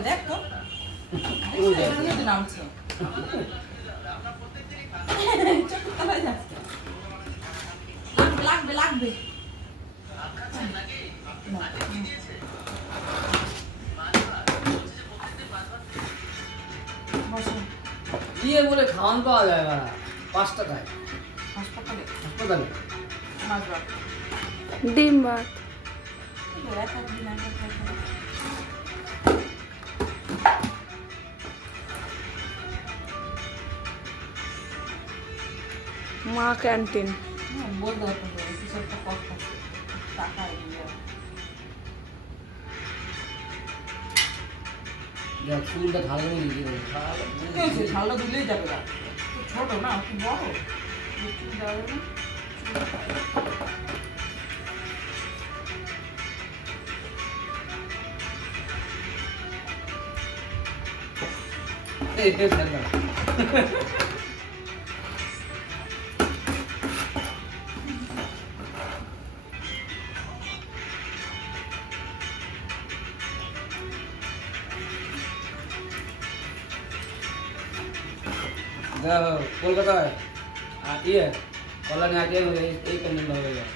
হবে দেখ তো নামছে লাগবে লাগবে ইয়ে বলে খাওয়ান পাওয়া যায় না 5 টাকায় হাসপাতালে হাসপাতালে মাছ ভাত ডিম ভাত মা ক্যান্টিন বলতে পারতাম কিছু একটা কথা টাকা দেখ চুলটা ঢালে নিয়ে গিয়ে ঝালটা দিলেই যাবে না ছোট না কি বড় যাবে না এই ফেলবা কলকাতায় ইয়ে কল্যাণী আগে এই প্যান্ডেল হয়ে যায়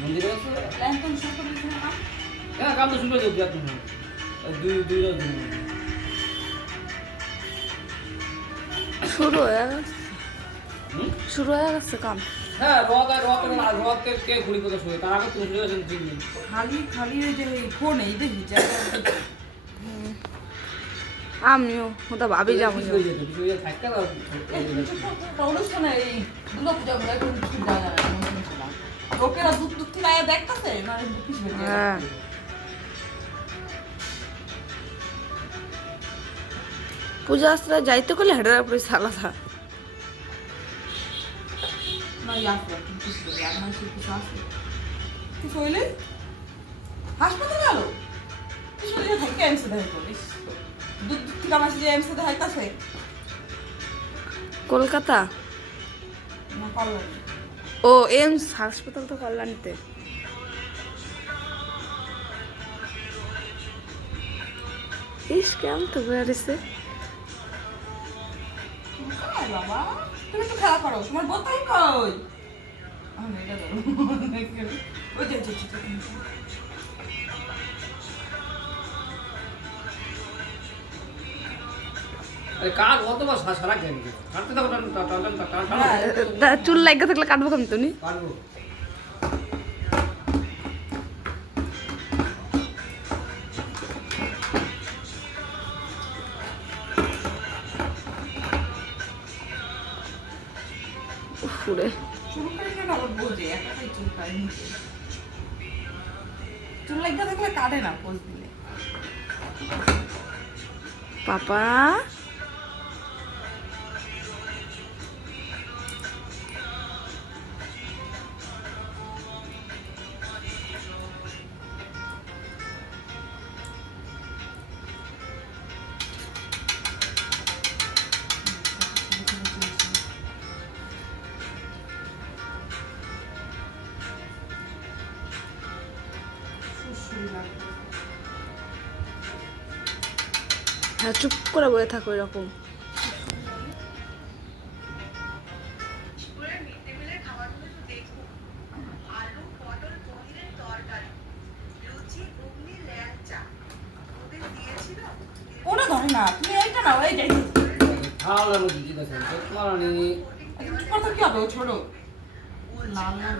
মন্দিরে আছে প্ল্যান তো শুরু করে দিয়েছে না হ্যাঁ কাম তো শুরু করে দেবো আপনি দুই রোজ শুরু হয়ে গেছে শুরু হয়ে গেছে কাম হ্যাঁ রথ কে ঘুরি কথা শুয়ে তার আগে তুমি শুরু হয়েছেন ঠিক নেই খালি খালি ওই যে ফোন এই দেখি জায়গা আমিও ওটা ভাবি যাবো থাকতে অনুষ্ঠানে এই দুর্গা পূজা বলে এখন কিছু জানা যায় না লোকেরা দূর দূর থেকে আয়া দেখতেছে মানে কিছু হ্যাঁ পূজা আসতে যাইতে করলে হেডার উপরে আলাদা না আসবে কিছু বলি আর মানে কিছু আসবে কিছু হইলে হাসপাতালে গেল কিছু হইলে থাকে এমসে দেখা করিস দূর দূর থেকে আমার যে এমসে দেখাইতেছে কলকাতা না পারলাম ও এমস হাসপাতাল তো কল্যাণীতে ইস কেমন তো বেড়েছে কই বাবা তুমি তো খেলা করো তোমার বোতল কই আমি এটা ধরো ওই যে আরে কার অতবার সারা কেন কাটতে দাও চুল লাগা থাকলে কাটবো কেমন তুমি কাটবো ফুরে শুরু করে কেন আবার বোঝে একাই চুল কাটে নিচে চুল লাগা থাকলে কাটে না পোজ দিলে পাপা হ্যাঁ চুপ করে বয়ে থাকো এরকম ওটা ধরে না তুমি এইটা নাও এই যাই ভালো লাগে দিদি দেখেন তোমার চুপ করতে কি হবে ও ছোট লাল লাল